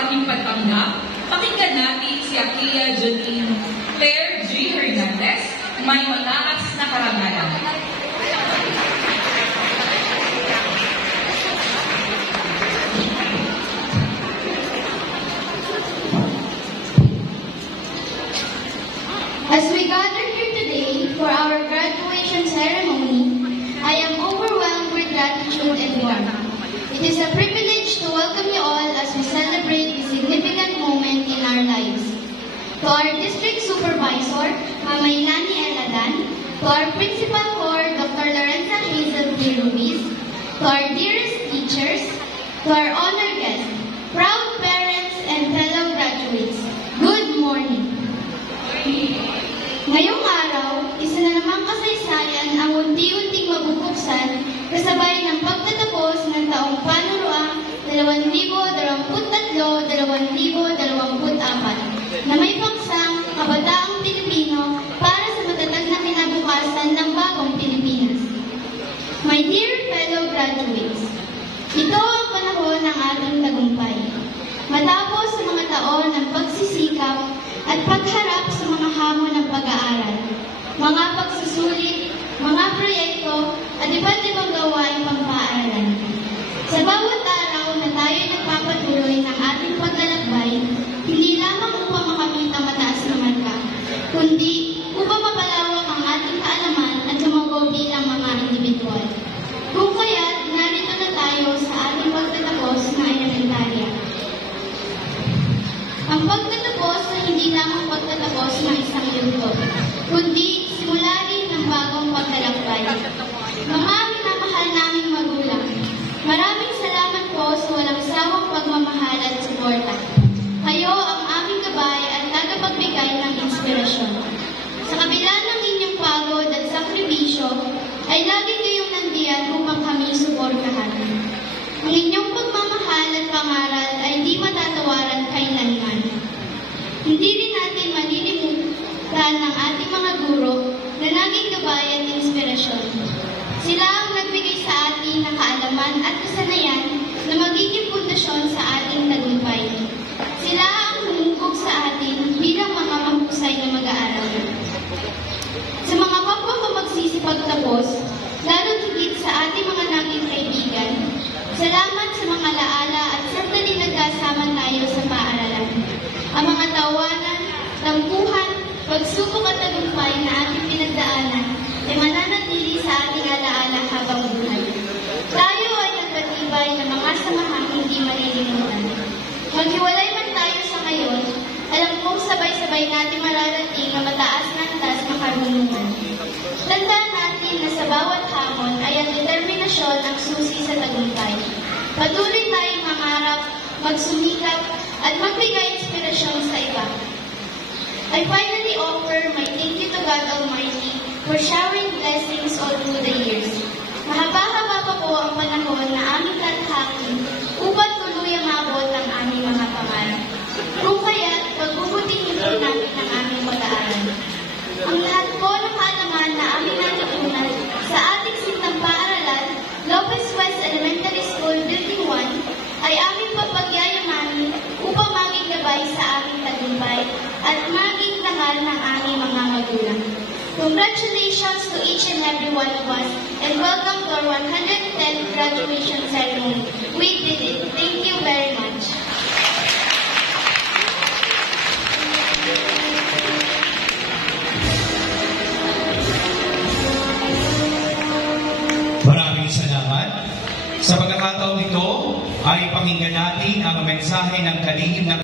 sa ating pagtanggap, pakinggan natin si Akia Janine Claire G. Hernandez, may mataas na karangalan. As we gather here today for our graduation ceremony, I am overwhelmed with gratitude and warmth. It is a privilege to welcome you all as we celebrate this significant moment in our lives. To our district supervisor, Mama Ilani Eladan, to our principal core, Dr. Lorenza Hazel P. Ruiz, to our dearest teachers, to our honored guests, proud parents, and fellow graduates, good morning. Ngayong araw, isa na namang kasaysayan ang unti-unting mabubuksan kasabay ng pagtatapos ng taong panuruang 2023-2024 na may paksang Kabataang Pilipino para sa matatag na kinabukasan ng bagong Pilipinas. My dear fellow graduates, ito ang panahon ng ating tagumpay. Matapos sa mga taon ng pagsisikap at pagharap sa mga hamon ng pag-aaral, mga pagsusulit, mga proyekto, at iba't ibang gawain pang-paaralan. Sa bawat araw na tayo nagpapatuloy ng ating paglalakbay, hindi lamang upang makamit ang mataas na marka, kundi upang mapalawak ang ating kaalaman at lumago bilang mga individual. Kung kaya't narito na tayo sa ating pagtatapos na elementarya. Ang pagtatapos na hindi lamang pagtatapos ng isang yugto, kundi simula rin ng bagong paglalakbay. Mga minamahal naming magulang, maraming salamat po sa walang sawang pagmamahal at suporta. Kayo ang aming gabay at tagapagbigay ng inspirasyon. Sa kabila ng inyong pagod at sakripisyo, ay lagi kayong nandiyan upang kami suportahan. Ang inyong pagmamahal at pangaral ay di matatawaran kailanman. Hindi rin natin malilimutan ng ating mga guro na naging gabay at inspirasyon. Sila ang nagbigay sa atin ng kaalaman at kasanayan na magiging pundasyon sa ating tagumpay. Sila ang humungkog sa atin bilang mga mahusay na mag-aaral. Sa mga kapwa ko magsisipagtapos, lalo higit sa ating mga naging kaibigan, salamat sa mga laala at sandali nagkasama tayo sa paaralan. Ang mga tawanan, tampuhan, pagsubok at tagumpay na ating pinagdaanan ay mananatili sa ating alaala habang buhay. Tayo ay nagpatibay ng mga samahang hindi malilimutan. Maghiwalay man tayo sa ngayon, alam kong sabay-sabay natin mararating na mataas na antas ng karunungan. Tandaan natin na sa bawat hamon ay ang determinasyon ang susi sa tagumpay. Patuloy tayong mangarap, magsumikap, at magbigay inspirasyon sa iba. I finally offer my thank you to God Almighty for showering blessings all through the years. Mahaba-haba pa po ang panahon na aming tatakhakin upang tuluyang maabot ang aming mga pangarap. Kung kaya't pagbubutihin po natin ang aming pag-aaral. Ang lahat po ng kaalaman na aming natutunan sa ating sintang paaralan, Lopez West Elementary School Building 1, ay aming papagyayamanin upang maging gabay sa aming tagumpay at maging dangal ng aming mga magulang. Congratulations to each and every one of us and welcome to our 110th graduation ceremony. We did it. Thank you very much. Maraming salamat. Sa pagkakataon nito ay pakinggan natin ang mensahe ng kalihim ng